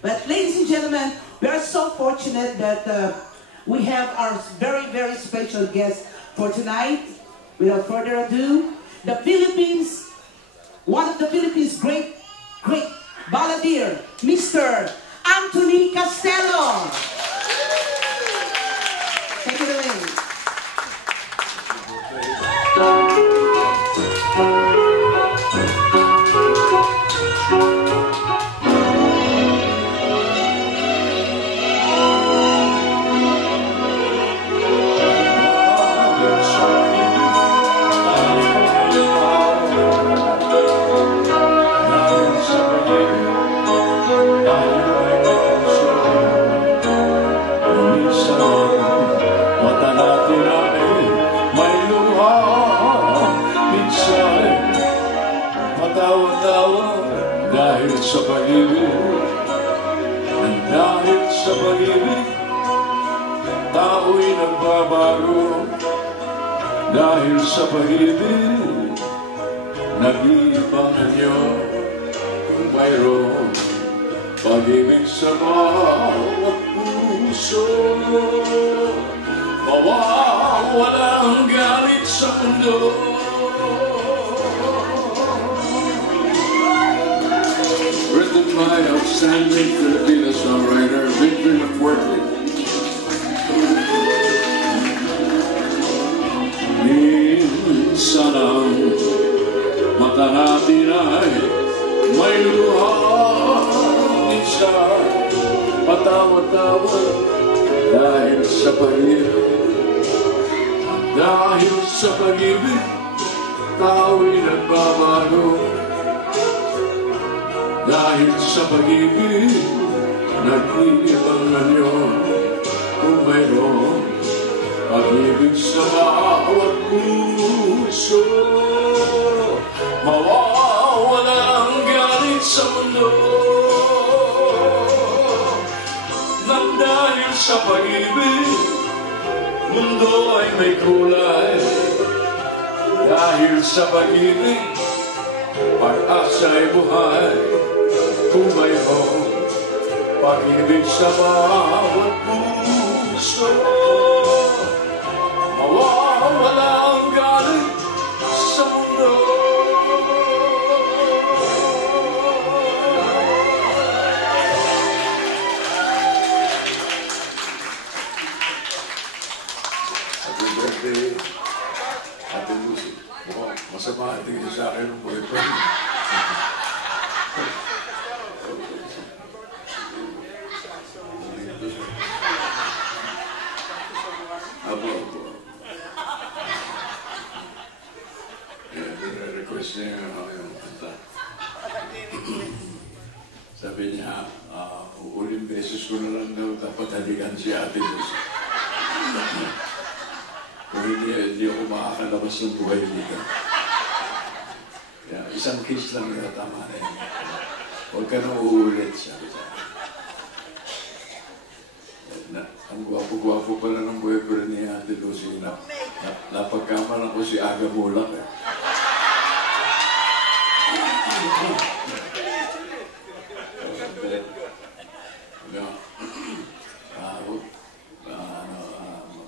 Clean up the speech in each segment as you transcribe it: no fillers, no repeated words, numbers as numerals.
But ladies and gentlemen, we are so fortunate that we have our very, very special guest for tonight. Without further ado, the Philippines, one of the Philippines' great balladeer, Mr. Anthony Castello. Take it away. Dahil sa pag-ibig, dahil sa pag-ibig, tao'y nagbabago. Dahil sa pag-ibig, nag-iibangan niyo kung mayroong pag-ibig sa bawat puso. Mawawala ang galit sa mundo. Written by outstanding Filipino songwriter Victor McWhirter. Minsan ang mata natin ay may luha. Minsan patawa-tawa dahil sa pag-ibig. Dahil sa pag-ibig, tao'y nagbabago. Dahil sa pag-ibig, nag-iibangan niyo kung mayroong pag-ibig sa bawat puso. Mawawala ang galit sa mundo. Nang dahil sa pag-ibig, mundo ay may kulay. Dahil sa pag-ibig, pag-asa ay buhay. Kung mayroong pag-ibig sa bawat puso, mawawala ang galit sa mundo. Happy birthday, Ate Lucy. Masama tingin niyo sa akin ng boyfriend. Request niya yung kanta. Sabi niya, uling beses ko na lang daw dapat halikan si Ate Lucy. Kung hindi ako makakalabas ng buhay dito. Kaya isang kiss lang na tama na yun. Huwag ka nang uulit, sabi sa akin. Ang gwapo-gwapo pala ng boyfriend ni Ate Lucy. Napagkamalan ko si Aga Mulak.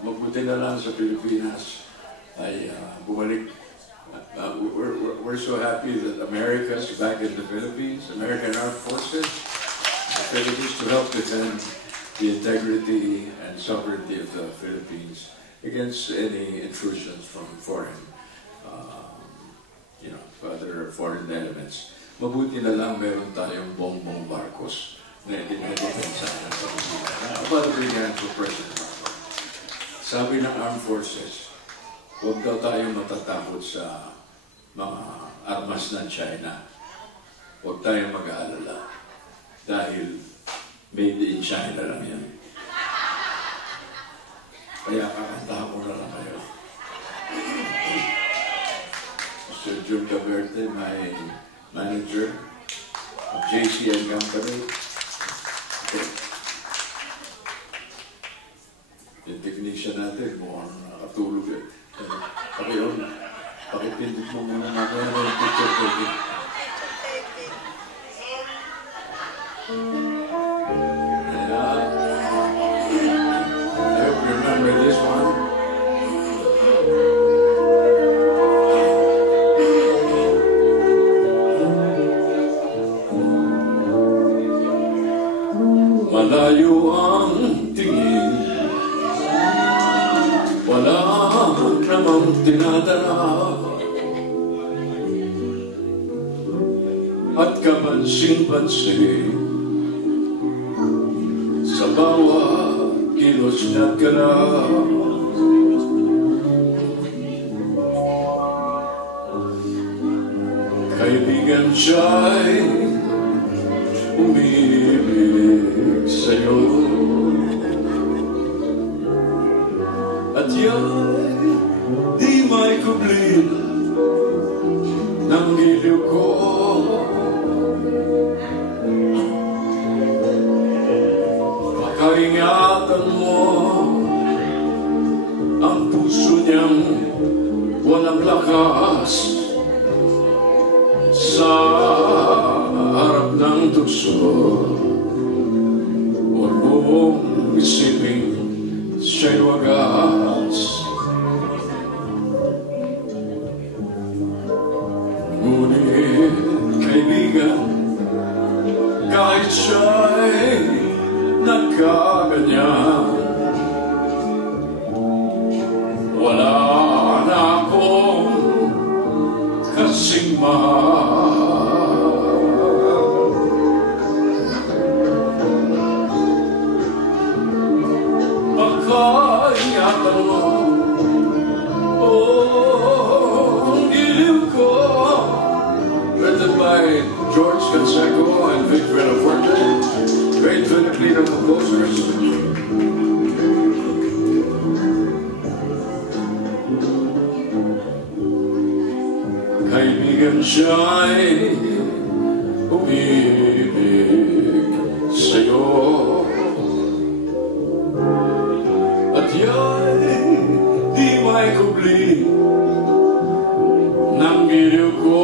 Mabuti na lang sa Pilipinas ay bumalik. We're so happy that America is back in the Philippines, American Armed Forces, the Philippines, to help defend the integrity and sovereignty of the Philippines against any intrusions from foreign, other foreign elements. Mabuti na lang meron tayong Bongbong Marcos na dinedefensa sa Pilipinas. About the brilliant for President Marcos. Sabi ng Armed Forces, huwag daw tayo matatakot sa mga armas ng China. Huwag tayong mag-aalala dahil made in China lang yan. Kaya kakantahan ko na lang kayo. Mr. Jun Gaberte, my manager of JC and Company. Okay. Yung technician natin, mukhang nakatulog eh. Pakipindot mo muna namin yung picture ko. malayo ang tingin, wala namang tinatanaw, at kapansin-pansin sa bawat kilos niya't galaw. Kaibigan siya'y umibig sa'yo, at ya'y di may kublin ng giliw ko. Pakaingatan mo ang puso niyang walang lakas sa harap ng tukso. Huwag mong isipin siya'y wagas, ngunit kaibigan, kahit siya'y nagkaganyan, wala na akong kasing mahal. Pagkaingatan mo ang giliw ko. Written by George Canseco and Vic Villafuerte, great Filipino composers. Kaibigan siya'y umibig sa'yo, at ya'y di may kubli ng giliw ko.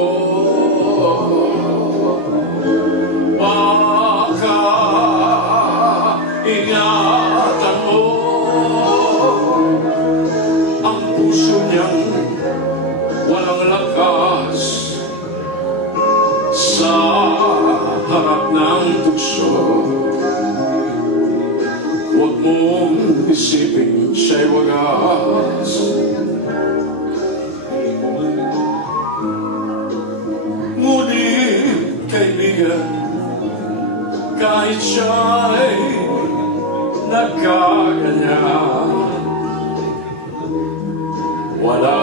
Baka ingatan mo ang puso niyang walang lakas sa harap ng tukso. Huwag mong isipin siya'y wagas, ngunit kaibigan, kahit siya'y nagkaganyan, wala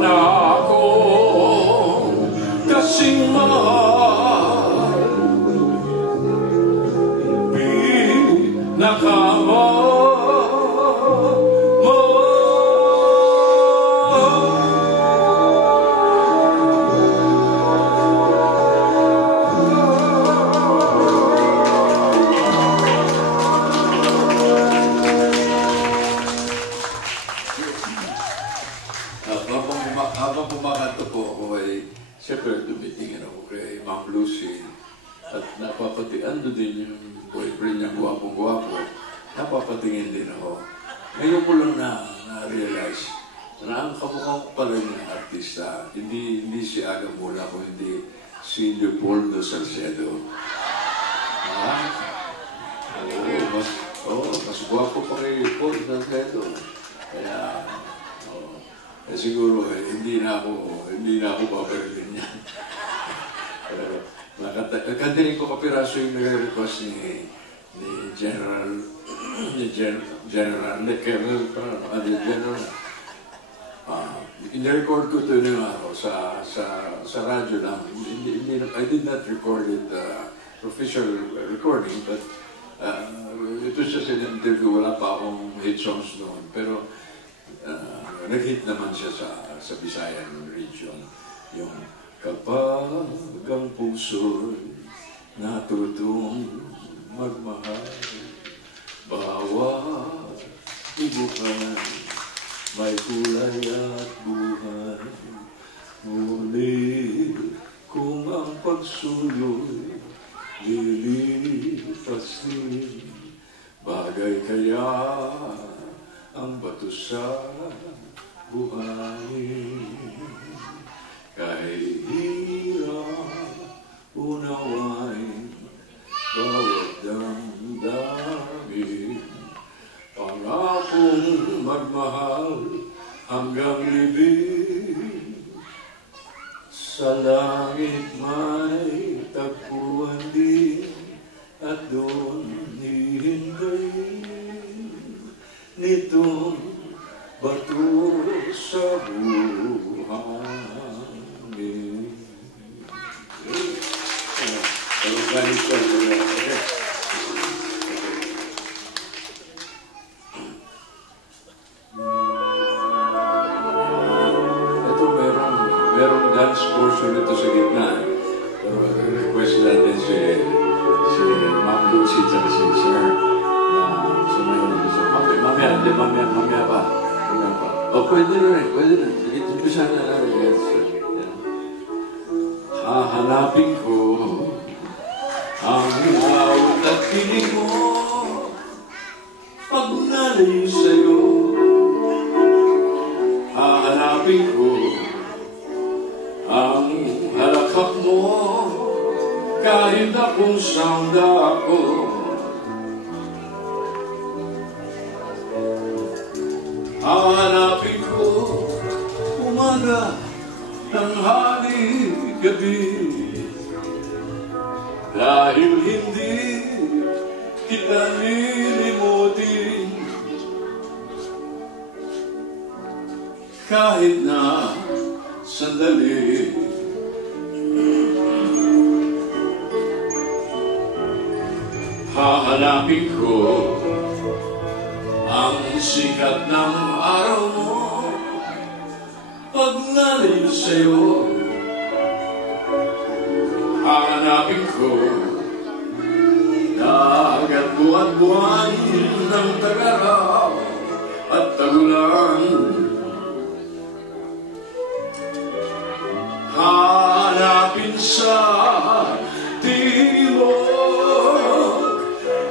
na akong kasing mahal. Pinakamahal mo. Habang kumakanto po ako ay siyempre tumitingin ako kay Ma'am Lucy at napapatian din yung boyfriend niya, guwapong-guwapo. Napapatingin din ako. Ngayon ko lang na-realize na ang kamukha ko pala yung artista, hindi si Aga Mula, kundi si Leopoldo Salcedo. Mas guwapo pa kay Leopoldo Salcedo. Kaya, siguro hindi na ako babarilin yan. Kandirin ko kapiraso yung nag-request ni General in-record ko ito yung sa radyo lang. I did not record it official recording, but it was just an interview. Wala pa akong hit songs noon, pero nag-hit naman siya sa Visayan region. Yung kapag ang puso'y natutong magmahal, bawat ibukan may kulay at buhay. Ngunit kung ang pagsulo'y lilipas din, bagay kaya ang bato sa buhay. Kahit hirap unawain bawat damdamin, hanggang libing. Sa langit may tagpuan din, at doon hihintayin nitong bato sa buhangin. Ito merong dance portion ito sa gitna. Pero request natin si Ma'am Lucy at si Sir. Mamaya pa. O, pwede na rin. Sige, umpisa na natin. Yes, sir. Hahanapin ko ang awit at piling mo pag nalayo sa'yo. Hahanapin ko ang halakak mo kahit na kung saan ako. Hahanapin ko umaga, tanghali, gabi, dahil hindi kita lilimutin kahit na sandali. Hahanapin ko ang sikat ng araw mo pag nalayo sa'yo. Hahanapin ko dagat, buwan-buwan ng Tagaraw at Tagulan. Hahanapin sa timog,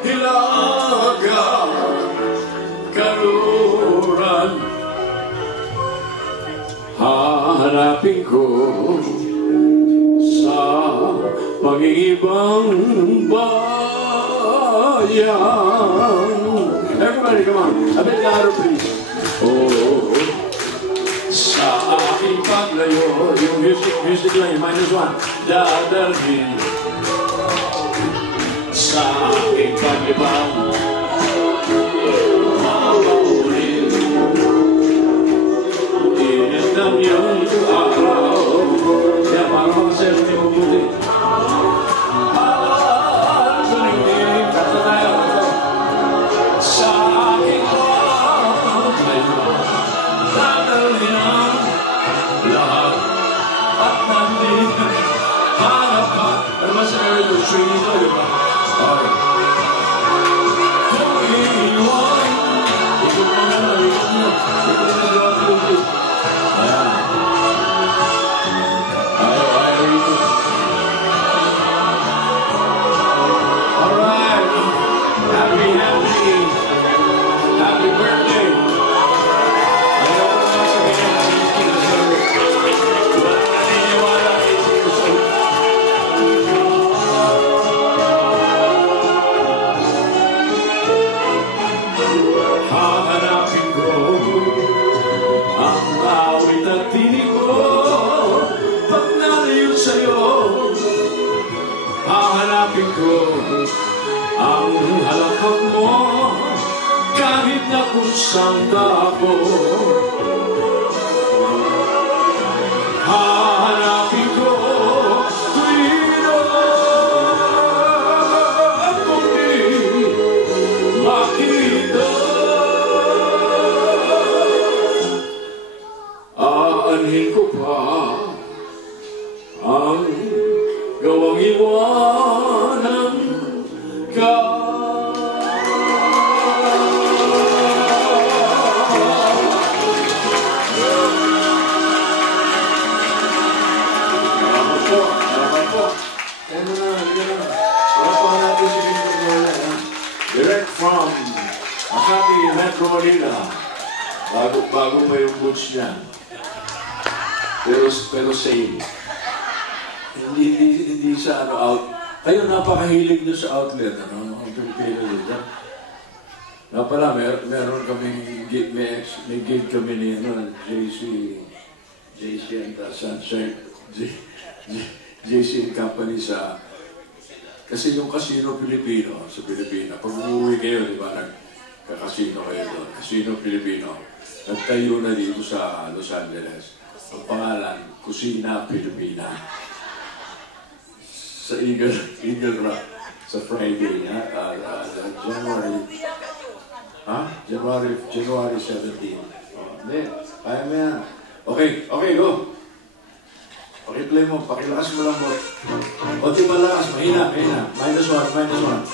Hilaga, Kaluran. Hahanapin ko sa pag-iibang bayan. Everybody, come on. A bit louder, please. Oh, sa aking paglayo, yung music lang, yung -1, dadalhin sa aking paglibang. Maulit, init ng iyong araw. Kaya parang makasayo ni mabuti. Sa aking paglayo, dadalhin ang lahat at nandito hanap ka. Ano ba sa area of training ito, di ba? Okay. Kung iiwan, ikot mo na, ikot mo. Ikot mo na sa mga tulog. Ayan. Ayaw ito. Alright. Happy birthday. Ayaw ko naman sabihin na hindi kita sabi. Wala na naniniwala ito yung sabi. Hahanapin ko ang awit at tinig ko pag nalayo sa'yo. Hahanapin ko ang halakak mo kahit na kung saan ako. Hahanapin ko tuwino akong di makita. Aanhin ko pa ang gawang iwanan ka. Direct from Makati, Metro Manila. Bago pa yung boots niya. Pero same. Hindi sa out. Kayo napakahilig nyo sa outlet. Ang Pilipino din. Na pala, meron kaming may gig kami ni JC and Sunshine, JC and Company kasi yung Casino Filipino sa Pilipina, pag umuwi kayo, di ba, nagkakasino kayo doon, Casino Filipino, nagtayo na dito sa Los Angeles. Ang pangalan, Kusina Pilipina. Sa Eagle Rock, sa Friday, January 17. Hindi, kaya mo yan. Okay, go. Pakiplay mo, pakilakas mo lang mo. O di malakas, mahina. -1.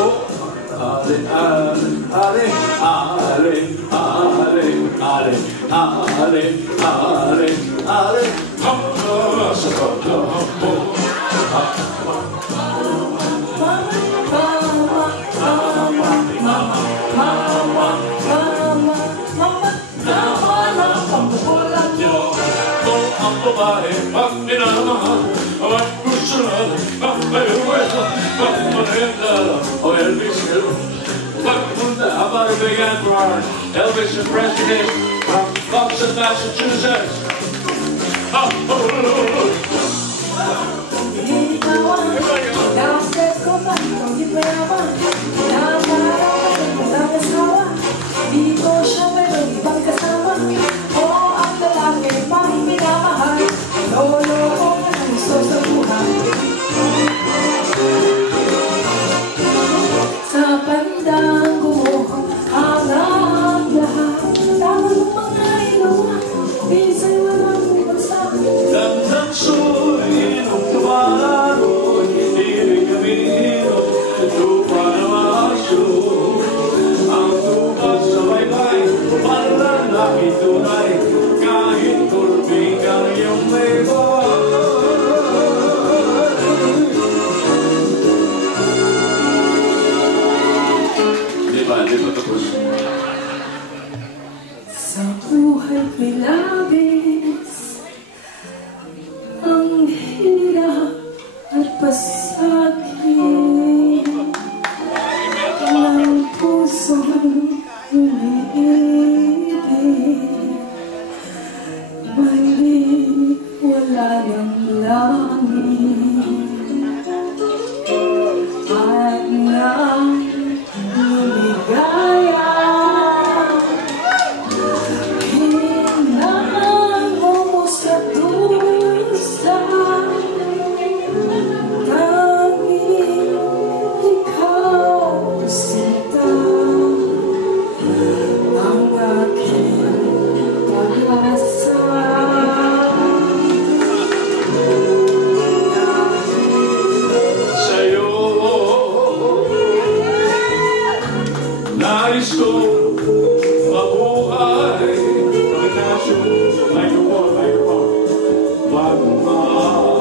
Oh, How about a big hand for our Elvis impressionist from Boston, Massachusetts? Sa buhay ko'y labis ang hirap at pasakit ng pusong umiibig. Mali wala ng langit at nang lumigaya. Nais ko mabuhay. Microphone. Pagmamahal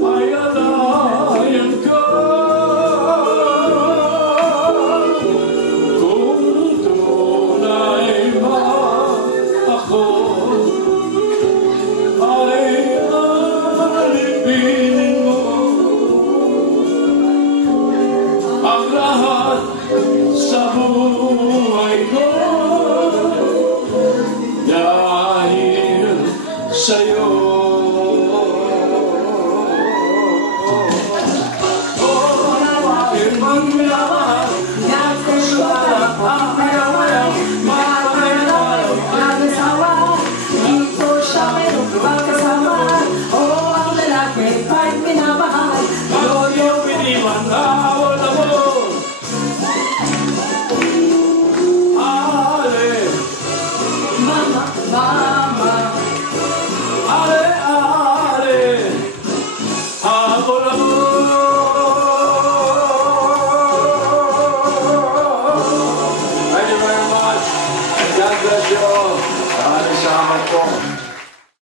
ay alayan ka. Kung tunay man ako ay alipinin mo ang lahat sa buhay ko dahil sa'yo. Oh, bakit man